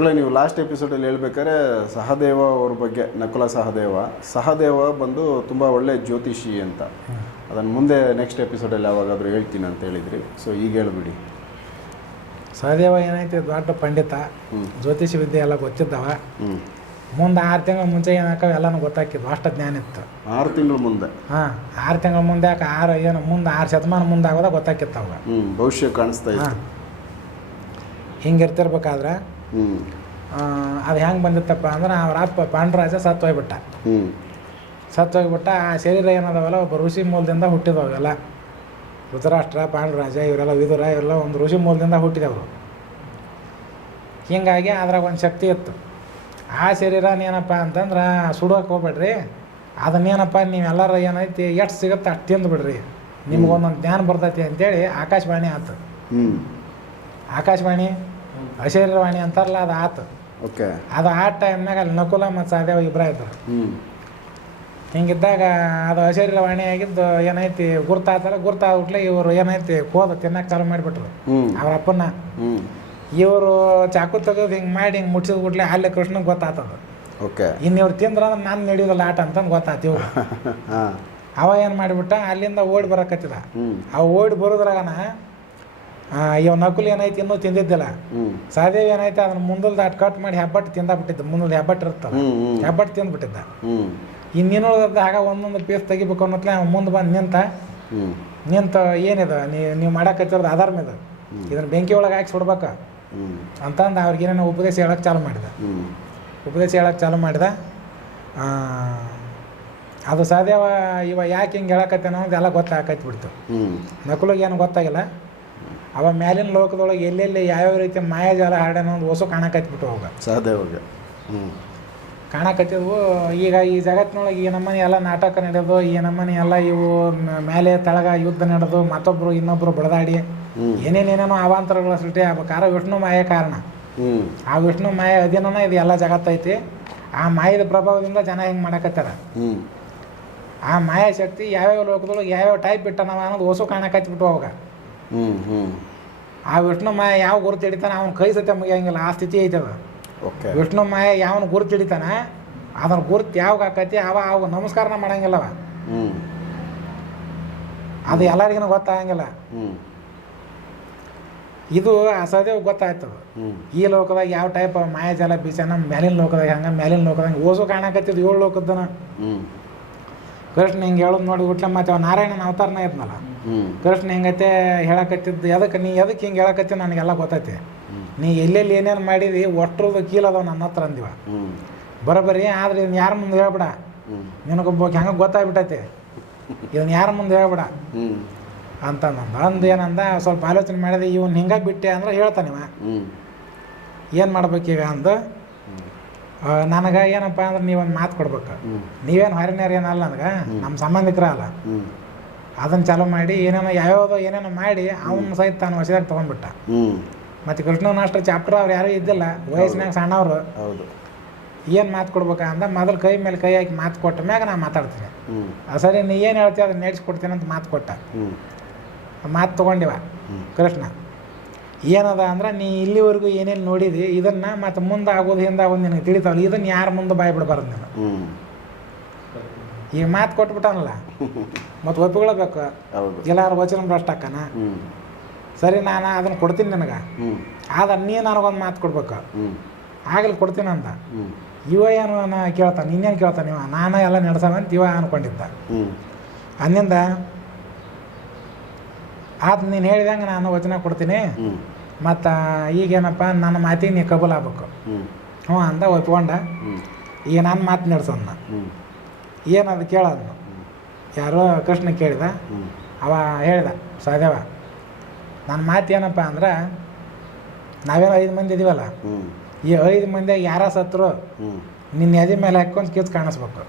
ಗುರುಗಳೇ ನೀವು ಲಾಸ್ಟ್ ಎಪಿಸೋಡಲ್ಲಿ ಹೇಳ್ಬೇಕಾದ್ರೆ ಸಹದೇವ ಅವ್ರ ಬಗ್ಗೆ ನಕುಲ ಸಹದೇವ ಸಹದೇವ ಬಂದು ತುಂಬ ಒಳ್ಳೆ ಜ್ಯೋತಿಷಿ ಅಂತ ಅದನ್ನು ಮುಂದೆ ನೆಕ್ಸ್ಟ್ ಎಪಿಸೋಡಲ್ಲಿ ಯಾವಾಗಾದರೂ ಹೇಳ್ತೀನಿ ಅಂತ ಹೇಳಿದ್ರಿ ಸೊ ಈಗ ಹೇಳ್ಬಿಡಿ ಸಹದೇವ ಏನಾಯ್ತು ದೊಡ್ಡ ಪಂಡಿತ ಜ್ಯೋತಿಷಿ ವಿದ್ಯೆ ಎಲ್ಲ ಗೊತ್ತಿದ್ದವ ಮುಂದೆ ಆರು ತಿಂಗಳ ಮುಂಚೆ ಏನಾಕವ ಎಲ್ಲನೂ ಗೊತ್ತಾಕಿದ್ವು ಅಷ್ಟು ಜ್ಞಾನ ಇತ್ತು ಆರು ತಿಂಗಳ ಮುಂದೆ ಹಾಂ ಆರು ತಿಂಗಳ ಮುಂದೆ ಯಾಕೆ ಆರು ಏನು ಮುಂದೆ ಆರು ಶತಮಾನ ಮುಂದೆ ಆಗೋದ ಗೊತ್ತಾಕಿತ್ತು ಅವಾಗ ಭವಿಷ್ಯ ಕಾಣಿಸ್ತಾ ಇತ್ತು ಹಿಂಗೆ ಇರ್ತಿರ್ಬೇಕಾದ್ರೆ ಅದು ಹೆಂಗೆ ಬಂದಿತ್ತಪ್ಪ ಅಂದ್ರೆ ಅವ್ರ ಅಪ್ಪ ಪಾಂಡುರಾಜ ಸತ್ತು ಹೋಗ್ಬಿಟ್ಟ ಸತ್ತು ಹೋಗ್ಬಿಟ್ಟ ಆ ಶರೀರ ಏನದವಲ್ಲ ಒಬ್ಬ ಋಷಿ ಮೂಲದಿಂದ ಹುಟ್ಟಿದವಲ್ಲ ರುದ್ರಾಷ್ಟ್ರ ಪಾಂಡುರಾಜ ಇವರೆಲ್ಲ ವಿದುರ ಇವರೆಲ್ಲ ಒಂದು ಋಷಿ ಮೂಲದಿಂದ ಹುಟ್ಟಿದವರು ಹೀಗಾಗಿ ಅದ್ರಾಗ ಒಂದು ಶಕ್ತಿ ಇತ್ತು ಆ ಶರೀರನೇನಪ್ಪ ಅಂತಂದ್ರೆ ಸುಡೋಕೆ ಹೋಗ್ಬೇಡ್ರಿ ಅದನ್ನೇನಪ್ಪ ನೀವೆಲ್ಲರ ಏನೈತಿ ಎಷ್ಟು ಸಿಗುತ್ತೆ ಅಷ್ಟು ತಿಂದು ಬಿಡ್ರಿ ನಿಮ್ಗೊಂದೊಂದು ಜ್ಞಾನ ಬರ್ತೈತಿ ಅಂತೇಳಿ ಆಕಾಶವಾಣಿ ಆತು ಆಕಾಶವಾಣಿ ಅಶರೀರವಾಣಿ ಅಂತಾರಲ್ಲ ಅದು ಆತು ಓಕೆ ಅದು ಆ ಟೈಮ್ನಾಗ ಅಲ್ಲಿ ನಕುಲ ಮತ್ತು ಸಾಧ್ಯ ಇಬ್ಬರ ಆಯ್ತು ಹಿಂಗಿದ್ದಾಗ ಅದು ಅಶರೀರವಾಣಿ ಆಗಿದ್ದು ಏನೈತಿ ಗುರ್ತಾತಲ್ಲ ಗುರ್ತಾದ್ಬಿಟ್ಲೆ ಇವರು ಏನೈತಿ ಕೋದು ತಿನ್ನಕ್ಕೆ ಚಾಲು ಮಾಡಿಬಿಟ್ರು ಅವ್ರ ಅಪ್ಪನ ಇವರು ಚಾಕು ತೆಗೆದು ಹಿಂಗೆ ಮಾಡಿ ಹಿಂಗೆ ಮುಟ್ಸಿದ್ಬಿಟ್ಲೆ ಅಲ್ಲೇ ಕೃಷ್ಣಗೆ ಗೊತ್ತಾತದ ಓಕೆ ಇನ್ನು ಇವ್ರು ತಿಂದ್ರ ಅಂದ್ರೆ ನಾನು ನಡೆಯೋದಲ್ಲ ಆಟ ಅಂತಂದು ಗೊತ್ತಾತಿ ಇವ್ರು ಅವ ಏನು ಮಾಡಿಬಿಟ್ಟ ಅಲ್ಲಿಂದ ಓಡಿ ಬರಕತ್ತಿದ ಆ ಓಡಿ ಬರೋದ್ರಾಗನ ಇವ್ ನಕುಲ್ ಏನೈತಿ ಇನ್ನು ತಿಂದಿದ್ದಿಲ್ಲ ಸಾದೇವ್ ಏನಾಯ್ತು ಅದನ್ನ ಮುಂದಲ್ ದಾಟ್ ಕಟ್ ಮಾಡಿ ಹೆಬ್ಬಟ್ಟು ತಿಂದ ಬಿಟ್ಟಿದ್ದ ಮುಂದಲ್ ಹೆಬ್ಬಟ್ಟು ಇರ್ತಲ್ಲ ಹೆಬ್ಬಟ್ಟು ತಿಂದ್ಬಿಟ್ಟಿದ್ದ ಇನ್ನಿನೊಳದ ಆಗ ಒಂದೊಂದು ಪೀಸ್ ತೆಗಿಬೇಕು ಅನ್ನೋತ್ಲೆ ಮುಂದ್ ಮುಂದೆ ಬಂದು ನಿಂತ ನಿಂತ ಏನಿದ ನೀ ನೀವು ಮಾಡಾಕತ್ತಿರೋದು ಆಧಾರ ಮೇಲೆ ಇದನ್ನ ಬೆಂಕಿ ಒಳಗೆ ಹಾಕಿ ಸುಡ್ಬೇಕ ಅಂತಂದು ಅವ್ರಿಗೇನೇನೋ ಉಪದೇಶ ಹೇಳಕ್ಕೆ ಚಾಲು ಮಾಡಿದ ಉಪದೇಶ ಹೇಳಕ್ಕೆ ಚಾಲು ಮಾಡಿದ ಅದು ಸಾಧ್ಯವ ಇವ ಯಾಕೆ ಹಿಂಗೆ ಹೇಳಕತ್ತೇನೋ ಅದೆಲ್ಲ ಗೊತ್ತಾಗತ್ತೆ ಬಿಡ್ತು ನಕುಲಿಗೆ ಏನು ಗೊತ್ತಾಗಿಲ್ಲ ಅವ ಮೇಲಿನ ಲೋಕದೊಳಗೆ ಎಲ್ಲೆಲ್ಲಿ ಯಾವ್ಯಾವ ರೀತಿ ಮಾಯಾಜಾಲ ಹರಡೋಣ ಒಂದು ಹೊಸ ಕಾಣಕತ್ಬಿಟ್ಟು ಅವಾಗ ಸಾಧ್ಯ ಹ್ಞೂ ಕಾಣಕತ್ತಿದ್ವು ಈಗ ಈ ಜಗತ್ತಿನೊಳಗೆ ಈ ನಮ್ಮನೆ ಎಲ್ಲ ನಾಟಕ ನಡೆದು ಈ ನಮ್ಮನೆ ಎಲ್ಲ ಇವು ಮೇಲೆ ತಳಗ ಯುದ್ಧ ನಡೆದು ಮತ್ತೊಬ್ಬರು ಇನ್ನೊಬ್ರು ಬಡದಾಡಿ ಏನೇನೇನೇನೋ ಅವಾಂತರಗಳ ಸೃಷ್ಟಿ ಕಾರ ವಿಷ್ಣು ಮಾಯೆ ಕಾರಣ ಆ ವಿಷ್ಣು ಮಾಯೆ ಅಧೀನನ ಇದು ಎಲ್ಲ ಜಗತ್ತೈತಿ ಆ ಮಾಯದ ಪ್ರಭಾವದಿಂದ ಜನ ಹೆಂಗೆ ಮಾಡಕತ್ತಾರ ಆ ಮಾಯಾ ಶಕ್ತಿ ಯಾವ್ಯಾವ ಲೋಕದೊಳಗೆ ಯಾವ್ಯಾವ ಟೈಪ್ ಬಿಟ್ಟನವ ಅನ್ನೋದು ಹೊಸು ಕಾಣಕತ್ಬಿಟ್ಟು ಅವಾಗ ಆ ವಿಷ್ಣು ಮಾಯ ಯಾವ ಗುರುತು ಹಿಡಿತಾನೆ ಅವನ ಕೈ ಸತ್ಯ ಮುಗಿಯಂಗಿಲ್ಲ ಆ ಸ್ಥಿತಿ ಐತದ ಓಕೆ ವಿಷ್ಣು ಮಾಯ ಯಾವನ ಗುರುತು ಹಿಡಿತಾನೆ ಅದನ್ನ ಗುರುತು ಯಾವಾಗ ಆಕೈತಿ ಅವ ಅವ ನಮಸ್ಕಾರನ ಮಾಡಂಗಿಲ್ಲವ ಅದು ಎಲ್ಲರಿಗಿನ ಗೊತ್ತಾಗಂಗಿಲ್ಲ ಇದು ಅಸದೇವ್ ಗೊತ್ತಾಯ್ತದ ಈ ಲೋಕದಾಗ ಯಾವ ಟೈಪ್ ಮಾಯಾಜಾಲ ನಮ್ಮ ಮೇಲಿನ ಲೋಕದಾಗ ಹಂಗ ಮೇಲಿನ ಲೋಕದಾಗ ಓಸು ಕಾಣಕತ್ತಿದ್ ಏಳು ಲೋಕದನ ಕೃಷ್ಣ ಹಿಂಗೆ ಹೇಳೋದು ನೋಡಿ ಗುಟ್ಲೆ ಮತ್ತೆ ನಾರಾಯಣನ ಅವತಾರನ ಇದ್ನಲ್ಲ ಕೃಷ್ಣ ಹಿಂಗೈತೆ ಹೇಳಕತ್ತಿದ್ದು ಎದಕ್ಕೆ ನೀ ಎದಕ್ಕೆ ಹಿಂಗೆ ಹೇಳಕತ್ತಿ ನನಗೆಲ್ಲ ಗೊತ್ತೈತೆ ನೀ ಎಲ್ಲೆಲ್ಲಿ ಏನೇನು ಮಾಡಿದಿ ಒಟ್ಟರದು ಕೀಲದವ ನನ್ನ ಹತ್ರ ಅಂದಿವ ಬರೋಬರಿ ಆದ್ರೆ ಇದನ್ನ ಯಾರ ಮುಂದೆ ಹೇಳ್ಬಿಡ ನಿನಗೊಬ್ಬ ಹೆಂಗೆ ಗೊತ್ತಾಗ್ಬಿಟ್ಟೈತೆ ಇದನ್ನ ಯಾರ ಮುಂದೆ ಹೇಳ್ಬೇಡ ಅಂತ ಅಂದು ಏನಂದ ಸ್ವಲ್ಪ ಆಲೋಚನೆ ಮಾಡಿದೆ ಇವನ್ ಹಿಂಗೆ ಬಿಟ್ಟೆ ಅಂದ್ರೆ ಹೇಳ್ತಾನಿವ ಏನು ಮಾಡ್ಬೇಕೀಗ ಅಂದು ನನಗ ಏನಪ್ಪ ಅಂದ್ರೆ ನೀವೊಂದು ಮಾತು ಕೊಡ್ಬೇಕು ನೀವೇನು ಹೊರನೇರು ಏನಲ್ಲ ನನಗೆ ನಮ್ಮ ಸಂಬಂಧಿಕರ ಅಲ್ಲ ಅದನ್ನ ಚಾಲೂ ಮಾಡಿ ಏನೇನೋ ಯಾವ್ಯಾವ್ದೋ ಏನೇನೋ ಮಾಡಿ ಅವನ ಸಹಿತ ತಾನು ಹೊಸದಾಗಿ ತಗೊಂಡ್ಬಿಟ್ಟ ಮತ್ತು ಕೃಷ್ಣನ ಅಷ್ಟು ಚಾಪ್ಟರ್ ಅವ್ರು ಯಾರು ಇದ್ದಿಲ್ಲ ವಯಸ್ಸಿನಾಗ ಸಣ್ಣವರು ಹೌದು ಏನು ಮಾತು ಕೊಡ್ಬೇಕ ಅಂದ ಮೊದಲು ಕೈ ಮೇಲೆ ಕೈ ಹಾಕಿ ಮಾತು ಕೊಟ್ಟ ಮ್ಯಾಗ ನಾ ಮಾತಾಡ್ತೀನಿ ಸರಿ ನೀ ಏನು ಹೇಳ್ತೀಯ ಅದನ್ನ ಕೊಡ್ತೀನಿ ಅಂತ ಮಾತು ಕೊಟ್ಟ ಮಾತು ತಗೊಂಡಿವ ಕೃಷ್ಣ ಏನದ ಅಂದ್ರೆ ನೀ ಇಲ್ಲಿವರೆಗೂ ಏನೇನು ನೋಡಿದಿ ಇದನ್ನ ಮತ್ತೆ ಮುಂದೆ ಆಗೋದು ಹಿಂದೆ ಒಂದು ನಿನಗೆ ತಿಳಿತಾವಲ್ಲ ಇದನ್ನ ಯಾರು ಮುಂದೆ ಬಾಯಿ ಬಿಡಬಾರ್ದು ನಾನು ಈ ಮಾತು ಕೊಟ್ಬಿಟ್ಟನಲ್ಲ ಮತ್ತೆ ಒಪ್ಪಿಕೊಳ್ಬೇಕು ಎಲ್ಲಾರು ವಚನ ಭ್ರಷ್ಟ ಅಕ್ಕನ ಸರಿ ನಾನು ಅದನ್ನ ಕೊಡ್ತೀನಿ ನಿನಗೆ ಆದ ನೀ ನನಗೊಂದು ಮಾತು ಕೊಡ್ಬೇಕು ಆಗಲಿ ಕೊಡ್ತೀನಿ ಅಂತ ಇವ ಏನು ಕೇಳ್ತಾನೆ ಇನ್ನೇನು ಕೇಳ್ತಾನೆ ಇವ ನಾನು ಎಲ್ಲ ನಡೆಸಾನ ಅಂತ ಇವ ಅನ್ಕೊಂಡಿದ್ದ ಅಂದಿಂದ ಆತ ನೀನು ಹೇಳಿದಂಗೆ ನಾನು ವಚನ ಕೊಡ್ತೀನಿ ಮತ್ತು ಈಗೇನಪ್ಪ ನನ್ನ ಮಾತಿಗೆ ನೀ ಕಬೂಲ್ ಆಗ್ಬೇಕು ಹ್ಞೂ ಅಂದ ಒಪ್ಕೊಂಡ ಈಗ ನಾನು ಮಾತು ಏನು ಏನದು ಕೇಳೋದು ಯಾರೋ ಕೃಷ್ಣ ಕೇಳಿದ ಅವ ಹೇಳ್ದ ಸಹದೇವ ನನ್ನ ಮಾತು ಏನಪ್ಪ ಅಂದ್ರೆ ನಾವೇನು ಐದು ಮಂದಿ ಇದೀವಲ್ಲ ಈ ಐದು ಮಂದಿ ಯಾರ ಸತ್ರು ನಿನ್ನ ಎದೆ ಮೇಲೆ ಹಾಕೊಂಡು ಕಿತ್ತು ಕಾಣಿಸ್ಬೇಕು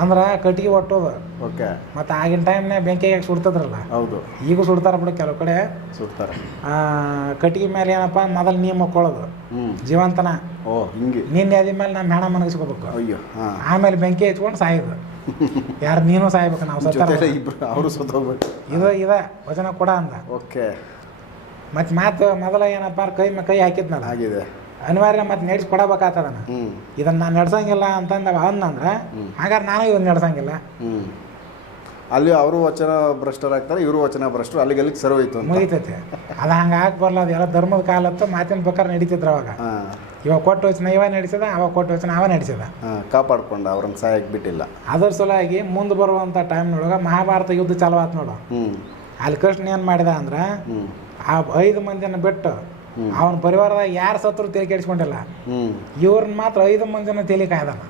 ಅಂದ್ರೆ ಕಟ್ಟಿಗೆ ಒಟ್ಟೋದು ಓಕೆ ಮತ್ತು ಆಗಿನ ಟೈಮ್ನಾಗ ಬೆಂಕಿಯಾಗಿ ಸುಡ್ತದ್ರಲ್ಲ ಹೌದು ಈಗ ಸುಡ್ತಾರ ಬಿಡು ಕೆಲವು ಕಡೆ ಸುಡ್ತಾರೆ ಕಟ್ಟಿಗೆ ಮೇಲೆ ಏನಪ್ಪ ಮೊದಲು ನೀ ಮಕ್ಕೊಳ್ಳೋದು ಜೀವಂತನ ಓ ಹಿಂಗೆ ನಿನ್ನ ಎದಿ ಮೇಲೆ ನಮ್ಮ ಹೆಣ ಮನಗಿಸ್ಕೋಬೇಕು ಅಯ್ಯೋ ಆಮೇಲೆ ಬೆಂಕಿ ಹಚ್ಕೊಂಡು ಸಾಯೋದು ಯಾರು ನೀನು ಸಾಯ್ಬೇಕು ನಾವು ಸತ್ತಾರ ಅವರು ಸತ್ತೋಗ್ಬೇಕು ಇದು ಇದ ವಚನ ಕೊಡ ಅಂದ ಓಕೆ ಮತ್ತು ಮಾತು ಮೊದಲ ಏನಪ್ಪ ಕೈ ಕೈ ಹಾಕಿದ್ನಲ್ಲ ಆಗಿದೆ ಅನಿವಾರ್ಯ ಮತ್ತೆ ನಡೆಸ್ಕೊಡಬೇಕಾಗ್ತದನ ಇದನ್ನು ನಾನು ನಡೆಸಂಗಿಲ್ಲ ಅಂತಂದ ಅಂದ್ರೆ ಹಾಗಾದ್ರೆ ನಾನು ಇದನ್ನು ನಡೆಸಂಗಿಲ್ಲ ಅಲ್ಲಿ ಅವರು ವಚನ ಭ್ರಷ್ಟರಾಗ್ತಾರೆ ಇವರು ವಚನ ಭ್ರಷ್ಟರು ಅಲ್ಲಿಗೆ ಅಲ್ಲಿಗೆ ಸರ್ವ್ ಹೋಯ್ತು ಮುಗಿತೈತೆ ಅದು ಹಂಗೆ ಬರಲ್ಲ ಅದು ಎಲ್ಲ ಧರ್ಮದ ಕಾಲ ಮಾತಿನ ಪ್ರಕಾರ ನಡೀತಿದ್ರು ಅವಾಗ ಇವಾಗ ಕೊಟ್ಟು ವಚನ ಇವ ನಡೆಸಿದ ಅವಾಗ ಕೊಟ್ಟು ವಚನ ಅವ ನಡೆಸಿದ ಕಾಪಾಡ್ಕೊಂಡ ಅವ್ರನ್ನ ಸಹಾಯಕ್ಕೆ ಬಿಟ್ಟಿಲ್ಲ ಅದ್ರ ಸಲುವಾಗಿ ಮುಂದೆ ಟೈಮ್ ಟೈಮ್ನೊಳಗೆ ಮಹಾಭಾರತ ಯುದ್ಧ ಚಾಲವಾತ್ ನೋಡು ಅಲ್ಲಿ ಕೃಷ್ಣ ಏನು ಮಾಡಿದ ಅಂದ್ರೆ ಆ ಐದು ಮಂದಿಯನ್ನು ಬಿಟ್ಟು ಅವನ ಪರಿವಾರದಾಗ ಯಾರು ಸತ್ರು ತಲೆ ಕೆಡಿಸ್ಕೊಂಡಿಲ್ಲ ಇವ್ರನ್ನ ಮಾತ್ರ ಐದು ಮಂದಿನ ತಲೆ ಕಾಯ್ದಾನ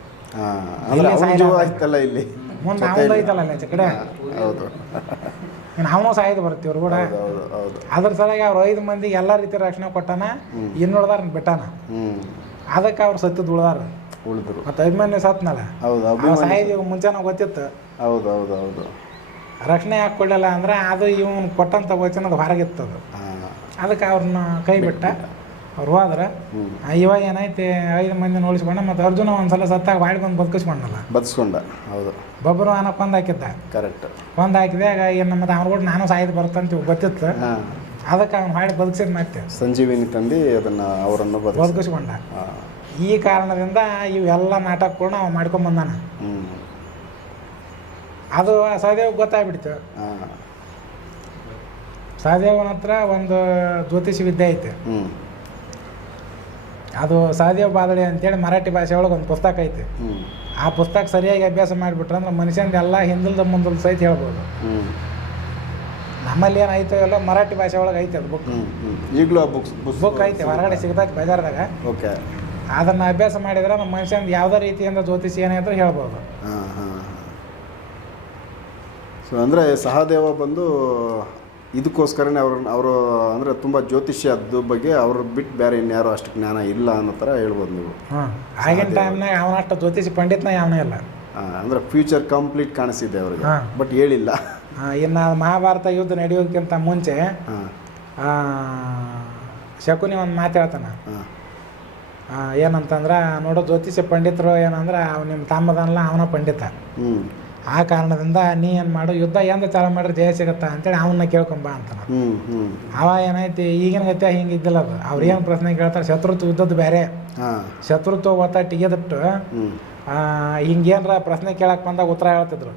ಇಲ್ಲಿ ಮುಂದೆ ಅವನು ಐತಲ್ಲ ಆಚೆ ಕಡೆ ನಾವು ಸಾಯ್ದು ಬರ್ತೀವಿ ಅವ್ರು ಕೂಡ ಅದ್ರ ಸಲುವಾಗಿ ಅವ್ರ ಐದು ಮಂದಿ ಎಲ್ಲ ರೀತಿ ರಕ್ಷಣೆ ಕೊಟ್ಟಾನ ಇನ್ನುಳ್ದಾರ ಬಿಟ್ಟಾನ ಅದಕ್ಕೆ ಅವ್ರು ಸತ್ತದ್ ಉಳ್ದಾರ ಉಳಿದ್ರು ಮತ್ತೆ ಅಭಿಮಾನಿ ಸತ್ನಲ್ಲ ಹೌದು ಸಾಯ್ದು ಮುಂಚೆನ ಗೊತ್ತಿತ್ತು ಹೌದು ಹೌದು ಹೌದು ರಕ್ಷಣೆ ಯಾಕೆ ಕೊಡಲ್ಲ ಅಂದ್ರೆ ಅದು ಇವನು ಕೊಟ್ಟಂತ ವಚನ ಅದು ಹೊರಗಿತ್ತದು ಅದಕ್ಕೆ ಅವ್ರನ್ನ ಕೈ ಬಿಟ್ಟ ಅವ್ರು ಹೋದ್ರೆ ಇವಾಗ ಏನೈತೆ ಐದು ಮಂದಿನ ಉಳಿಸ್ಕೊಂಡ ಮತ್ತೆ ಅರ್ಜುನ ಒಂದ್ಸಲ ಸತ್ತಾಗ ಬಾಳ್ಕೊಂಡು ಬದುಕಿಸ್ಕೊಂಡಲ್ಲ ಬದುಸ್ಕೊಂಡ ಹೌದು ಬಬ್ರು ಅನ್ನಕ್ಕೆ ಒಂದು ಹಾಕಿದ್ದ ಕರೆಕ್ಟ್ ಒಂದು ಹಾಕಿದಾಗ ಏನು ನಮ್ಮ ಅವ್ರ ಕೂಡ ನಾನು ಸಾಯ್ದು ಬರ್ತಂತ ಗೊತ್ತಿತ್ತು ಅದಕ್ಕೆ ಅವ್ನು ಹಾಡಿ ಬದುಕಿಸಿದ ಮತ್ತೆ ಸಂಜೀವಿನಿ ತಂದು ಅದನ್ನ ಅವರನ್ನು ಬದುಕಿಸ್ಕೊಂಡ ಈ ಕಾರಣದಿಂದ ಇವೆಲ್ಲ ನಾಟಕ ನಾಟಕಗಳನ್ನ ಅವ ಬಂದಾನ ಅದು ಸದೇವ್ ಗೊತ್ತಾಗ್ಬಿಡ್ತು ಸಹದೇವನ ಹತ್ರ ಒಂದು ಜ್ಯೋತಿಷ ವಿದ್ಯೆ ಐತೆ ಅದು ಸಹದೇವ ಬಾದಳಿ ಅಂತೇಳಿ ಮರಾಠಿ ಭಾಷೆ ಒಳಗೆ ಒಂದು ಪುಸ್ತಕ ಐತೆ ಆ ಪುಸ್ತಕ ಸರಿಯಾಗಿ ಅಭ್ಯಾಸ ಮಾಡಿಬಿಟ್ರೆ ಅಂದ್ರೆ ಎಲ್ಲ ಹಿಂದಲ್ದ ಮುಂದಲ್ ಸಹಿತ ಹೇಳ್ಬೋದು ನಮ್ಮಲ್ಲಿ ಏನಾಯ್ತು ಎಲ್ಲ ಮರಾಠಿ ಭಾಷೆ ಒಳಗೆ ಐತೆ ಅದು ಬುಕ್ ಈಗಲೂ ಆ ಬುಕ್ಸ್ ಬುಕ್ ಐತೆ ಹೊರಗಡೆ ಸಿಗ್ತೈತೆ ಬಜಾರ್ದಾಗ ಓಕೆ ಅದನ್ನು ಅಭ್ಯಾಸ ಮಾಡಿದ್ರೆ ನಮ್ಮ ಮನುಷ್ಯನ ಯಾವುದೇ ರೀತಿಯಿಂದ ಜ್ಯೋತಿಷಿ ಏನಾದರೂ ಹೇಳ್ಬೋದು ಸೊ ಅಂದರೆ ಸಹದೇವ ಬಂದು ಇದಕ್ಕೋಸ್ಕರನೇ ಅವ್ರನ್ನ ಅವರು ಅಂದರೆ ತುಂಬ ಜ್ಯೋತಿಷ್ಯದ ಬಗ್ಗೆ ಅವ್ರು ಬಿಟ್ಟು ಬೇರೆ ಇನ್ಯಾರು ಅಷ್ಟು ಜ್ಞಾನ ಇಲ್ಲ ಅನ್ನೋ ಥರ ಹೇಳ್ಬೋದು ನೀವು ಆಗಿನ ಟೈಮ್ನಾಗ ಅವನ ಅಷ್ಟು ಜ್ಯೋತಿಷಿ ಪಂಡಿತ್ನಾಗ ಅವನೇ ಇಲ್ಲ ಅಂದ್ರೆ ಫ್ಯೂಚರ್ ಕಂಪ್ಲೀಟ್ ಕಾಣಿಸಿದೆ ಅವ್ರಿಗೆ ಬಟ್ ಹೇಳಿಲ್ಲ ಇನ್ನು ಮಹಾಭಾರತ ಯುದ್ಧ ನಡೆಯೋದಕ್ಕಿಂತ ಮುಂಚೆ ಶಕುನಿ ಒಂದು ಮಾತು ಹೇಳ್ತಾನೆ ಏನಂತಂದ್ರೆ ನೋಡೋ ಜ್ಯೋತಿಷ್ಯ ಪಂಡಿತರು ಏನಂದ್ರೆ ನಿಮ್ಮ ತಮ್ಮದನ್ನ ಅವನ ಪಂಡಿತ ಆ ಕಾರಣದಿಂದ ನೀ ಏನು ಮಾಡು ಯುದ್ಧ ಎಂದ ಚಾಲ ಮಾಡಿದ್ರೆ ಜಯ ಸಿಗತ್ತ ಅಂತೇಳಿ ಅವನ್ನ ಕೇಳ್ಕೊಂಬ ಅಂತ ಅವ ಏನೈತಿ ಈಗಿನ ಗತಿ ಹಿಂಗೆ ಇದ್ದಿಲ್ಲ ಅದು ಅವ್ರು ಏನು ಪ್ರಶ್ನೆ ಕೇಳ್ತಾರೆ ಶತ್ರುತ್ವ ಯುದ್ಧದ್ದು ಬೇರೆ ಶತ್ರುತ್ವ ಒತ್ತ ತೆಗೆದಿಟ್ಟು ಏನ್ರ ಪ್ರಶ್ನೆ ಕೇಳಕ್ ಬಂದಾಗ ಉತ್ತರ ಹೇಳ್ತಿದ್ರು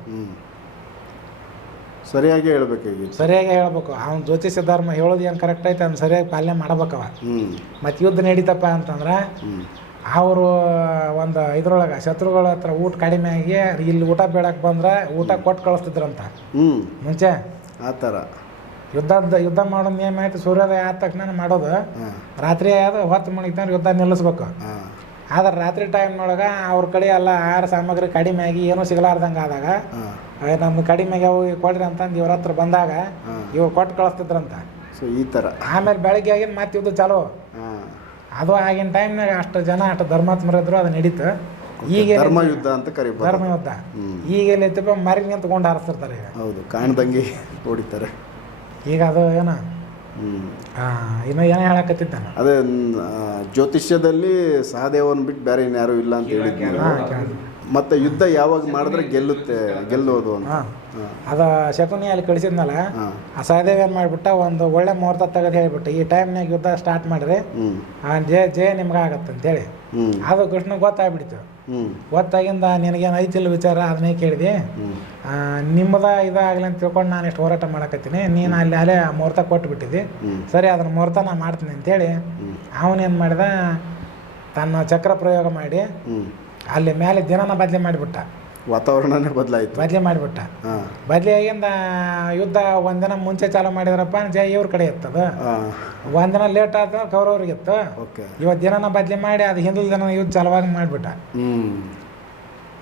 ಸರಿಯಾಗಿ ಹೇಳ್ಬೇಕು ಸರಿಯಾಗಿ ಹೇಳ್ಬೇಕು ಅವ್ನು ಜ್ಯೋತಿಷ್ಯ ಧರ್ಮ ಹೇಳೋದು ಏನು ಕರೆಕ್ಟ್ ಐತೆ ಅವ್ನು ಸರಿಯಾಗಿ ಪಾಲನೆ ಮಾಡ್ಬೇಕವ ಮತ್ತು ಯುದ್ಧ ನಡೀತಪ್ಪ ಅಂತಂದ್ರೆ ಅವರು ಒಂದು ಇದ್ರೊಳಗೆ ಶತ್ರುಗಳ ಹತ್ರ ಊಟ ಕಡಿಮೆ ಆಗಿ ಇಲ್ಲಿ ಊಟ ಬೇಡಕ್ಕೆ ಬಂದ್ರೆ ಊಟ ಕೊಟ್ಟು ಕಳಿಸ್ತಿದ್ರಂತ ಮುಂಚೆ ಆ ಥರ ಯುದ್ಧದ ಯುದ್ಧ ಮಾಡೋ ನಿಯಮ ಆಯ್ತು ಸೂರ್ಯೋದಯ ಆದ ತಕ್ಷಣ ಮಾಡೋದು ರಾತ್ರಿ ಆದ ಹೊತ್ತು ಮಣಿಗೆ ಯುದ್ಧ ನಿಲ್ಲಿಸ್ಬೇಕು ಆದ್ರೆ ರಾತ್ರಿ ಟೈಮ್ ಟೈಮ್ನೊಳಗೆ ಅವ್ರ ಕಡೆ ಎಲ್ಲ ಆಹಾರ ಸಾಮಗ್ರಿ ಕಡಿಮೆ ಆಗಿ ಏನೂ ಸಿಗಲಾರ್ದಂಗೆ ಆದಾಗ ನಮ್ಗೆ ಕಡಿಮೆ ಹೋಗಿ ಕೊಡ್ರಿ ಅಂತಂದು ಇವ್ರ ಹತ್ರ ಬಂದಾಗ ಇವ್ರು ಕೊಟ್ಟು ಕಳಿಸ್ತಿದ್ರಂತ ಸೊ ಈ ಥರ ಆಮೇಲೆ ಬೆಳಗ್ಗೆ ಆಗಿನ ಮತ್ತೆ ಯುದ್ಧ ಚಾಲೋ ಅದು ಆಗಿನ ಟೈಮ್ನಾಗ ಅಷ್ಟು ಜನ ಅಷ್ಟು ಧರ್ಮಾತ್ಮರಿದ್ರು ಅದು ನಡೀತು ಈಗ ಧರ್ಮ ಯುದ್ಧ ಅಂತ ಧರ್ಮ ಯುದ್ಧ ಈಗ ಮರಿ ಮರಿಗೆ ಕೊಂಡು ಹಾರಿಸ್ತಿರ್ತಾರೆ ಈಗ ಹೌದು ಕಾಣ್ದಂಗೆ ಓಡಿತಾರೆ ಈಗ ಅದು ಏನೋ ಇನ್ನು ಏನೋ ಹೇಳಕತ್ತಿದ್ದ ಅದೇ ಜ್ಯೋತಿಷ್ಯದಲ್ಲಿ ಸಹದೇವನ್ ಬಿಟ್ಟು ಬೇರೆ ಇನ್ಯಾರು ಇಲ್ಲ ಅಂತ ಹೇಳಿದ್ವಿ ಮತ್ತೆ ಯುದ್ಧ ಯಾವಾಗ ಮಾಡಿದ್ರೆ ಗೆಲ್ಲುತ್ತೆ ಗೆಲ್ಲೋದು ಅಂತ ಅದ ಶಕುನಿ ಅಲ್ಲಿ ಕಳಿಸಿದ್ನಲ್ಲ ಆ ಸಹದೇವ್ ಏನ್ ಮಾಡ್ಬಿಟ್ಟ ಒಂದು ಒಳ್ಳೆ ಮುಹೂರ್ತ ತೆಗೆದು ಹೇಳ್ಬಿಟ್ಟು ಈ ಟೈಮ್ನಾಗ ಯುದ್ಧ ಸ್ಟಾರ್ಟ್ ಮಾಡಿದ್ರೆ ಜಯ ಜಯ ನಿಮ್ಗೆ ಆಗತ್ತೆ ಅಂತೇಳಿ ಅದು ಕೃಷ್ಣ ಗೊತ್ತಾಗ್ಬಿಡ್ತು ಗೊತ್ತಾಗಿಂದ ನಿನಗೇನು ಐತಿಲ್ಲ ವಿಚಾರ ಅದನ್ನೇ ಕೇಳಿದೆ ನಿಮ್ಮದ ಇದಾಗಲಿ ಅಂತ ತಿಳ್ಕೊಂಡು ನಾನು ಇಷ್ಟು ಹೋರಾಟ ಮಾಡಕತ್ತೀನಿ ನೀನು ಅಲ್ಲಿ ಅಲ್ಲೇ ಮುಹೂರ್ತ ಕೊಟ್ಬಿಟ್ಟಿದ್ದಿ ಸರಿ ಅದನ್ನ ಮುಹೂರ್ತ ನಾನು ಮಾಡ್ತೀನಿ ಅಂತೇಳಿ ಅವನೇನು ಮಾಡಿದ ತನ್ನ ಚಕ್ರ ಪ್ರಯೋಗ ಮಾಡಿ ಅಲ್ಲಿ ಮೇಲೆ ದಿನನ ಬದಲಿ ಮಾಡಿಬಿಟ್ಟ ವಾತಾವರಣನೇ ಬದಲಾಯಿತು ಬದಲಿ ಮಾಡಿಬಿಟ್ಟ ಹಾಂ ಬದಲಿ ಆಗಿಂದ ಯುದ್ಧ ಒಂದಿನ ಮುಂಚೆ ಚಾಲು ಮಾಡಿದ್ರಪ್ಪ ಜಯ ಇವ್ರ ಕಡೆ ಇತ್ತದ ಒಂದಿನ ಲೇಟ್ ಆದ ಕೌರವ್ರಿಗೆ ಇತ್ತು ಓಕೆ ಇವತ್ತು ದಿನನ ಬದಲಿ ಮಾಡಿ ಅದು ಹಿಂದೂ ದಿನ ಯುದ್ಧ ಚಾಲುವಾಗಿ ಮಾಡಿಬಿಟ್ಟ ಹ್ಮ್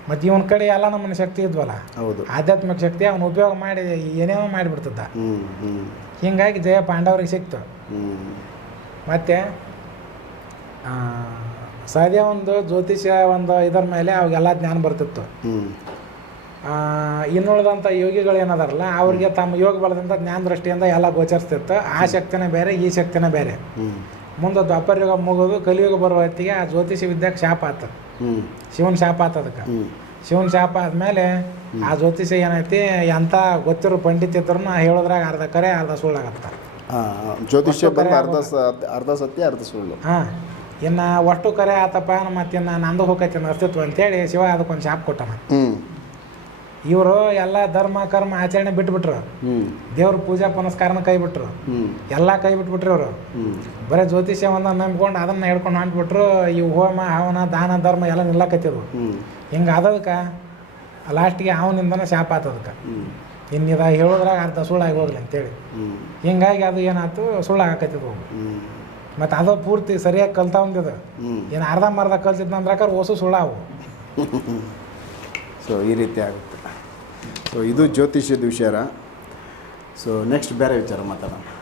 ಮತ್ತು ಇವನ ಕಡೆ ಎಲ್ಲ ನಮ್ಮನ್ನ ಶಕ್ತಿ ಇದ್ವಲ್ಲ ಹೌದು ಆಧ್ಯಾತ್ಮಿಕ ಶಕ್ತಿ ಅವನು ಉಪಯೋಗ ಮಾಡಿ ಏನೇನೋ ಮಾಡಿಬಿಡ್ತದ ಹ್ಮ್ ಹಿಂಗಾಗಿ ಜಯ ಪಾಂಡವರಿಗೆ ಸಿಕ್ತು ಹ್ಮ್ ಮತ್ತೆ ಸಾಧ್ಯ ಒಂದು ಜ್ಯೋತಿಷ್ಯ ಒಂದು ಇದರ ಮೇಲೆ ಅವಾಗೆಲ್ಲ ಜ್ಞಾನ ಬರ್ತಿತ್ತು ಇನ್ನುಳಿದಂಥ ಯೋಗಿಗಳು ಏನದಾರಲ್ಲ ಅವ್ರಿಗೆ ತಮ್ಮ ಯೋಗ ಬಲದಿಂದ ಜ್ಞಾನ ದೃಷ್ಟಿಯಿಂದ ಎಲ್ಲ ಗೋಚರಿಸ್ತಿತ್ತು ಆ ಶಕ್ತಿನೇ ಬೇರೆ ಈ ಶಕ್ತಿನೇ ಬೇರೆ ಮುಂದೆ ದ್ವಾಪರ ಯುಗ ಮುಗಿದು ಕಲಿಯುಗ ಬರುವ ಹೊತ್ತಿಗೆ ಆ ಜ್ಯೋತಿಷ್ಯ ವಿದ್ಯೆಗೆ ಶಾಪ ಆತ ಶಿವನ ಶಾಪ ಆತ ಅದಕ್ಕೆ ಶಿವನ ಶಾಪ ಆದ್ಮೇಲೆ ಆ ಜ್ಯೋತಿಷ ಏನೈತಿ ಎಂಥ ಗೊತ್ತಿರೋ ಪಂಡಿತ್ ಇದ್ರು ಹೇಳೋದ್ರಾಗ ಅರ್ಧ ಕರೆ ಅರ್ಧ ಸುಳ್ಳಾಗತ್ತ ಜ್ಯೋತಿಷ್ಯ ಅರ್ಧ ಅರ್ಧ ಸತ್ಯ ಅರ್ಧ ಸುಳ್ಳು ಹಾಂ ಇನ್ನು ಒಟ್ಟು ಕರೆ ಆತಪ್ಪ ಮತ್ತು ಇನ್ನು ನಂದು ಹೋಗೈತಿ ಅಸ್ತಿತ್ವ ಅಂತೇಳಿ ಶಿವ ಅದಕ್ಕೊಂದು ಶಾಪ್ ಕೊಟ್ಟಣ ಇವರು ಎಲ್ಲ ಧರ್ಮ ಕರ್ಮ ಆಚರಣೆ ಬಿಟ್ಬಿಟ್ರು ದೇವ್ರ ಪೂಜಾ ಪುನಸ್ಕಾರನ ಕೈ ಬಿಟ್ರು ಎಲ್ಲ ಕೈ ಬಿಟ್ಬಿಟ್ರು ಇವರು ಬರೀ ಜ್ಯೋತಿಷ್ಯ ಒಂದ ನಂಬ್ಕೊಂಡು ಅದನ್ನ ಹೇಳ್ಕೊಂಡು ಅಂಟ್ಬಿಟ್ರು ಈ ಹೋಮ ಹವನ ದಾನ ಧರ್ಮ ಎಲ್ಲ ನಿಲ್ಲಕತ್ತಿದ್ವು ಹಿಂಗ ಅದಕ್ಕೆ ಲಾಸ್ಟಿಗೆ ಆತ ಶಾಪ ಆತದಕ್ಕೆ ಇನ್ನಿದ ಹೇಳಿದ್ರಾಗ ಅರ್ಧ ಸುಳ್ಳಾಗಿ ಹೋಗ್ಲಿ ಅಂತೇಳಿ ಹಿಂಗಾಗಿ ಅದು ಏನಾಯ್ತು ಸುಳ್ಳಾಗತ್ತಿದ್ವು ಮತ್ತೆ ಅದು ಪೂರ್ತಿ ಸರಿಯಾಗಿ ಕಲ್ತಾ ಒಂದಿದೆ ಏನು ಅರ್ಧ ಮರ್ಧ ಅಂದ್ರೆ ಅಂದ್ರಕಾರ ಓಸು ಸುಳ್ಳಾವು ಸೊ ಈ ರೀತಿ ಆಗುತ್ತೆ ಸೊ ಇದು ಜ್ಯೋತಿಷ್ಯದ ವಿಚಾರ ಸೊ ನೆಕ್ಸ್ಟ್ ಬೇರೆ ವಿಚಾರ ಮಾತಾಡೋಣ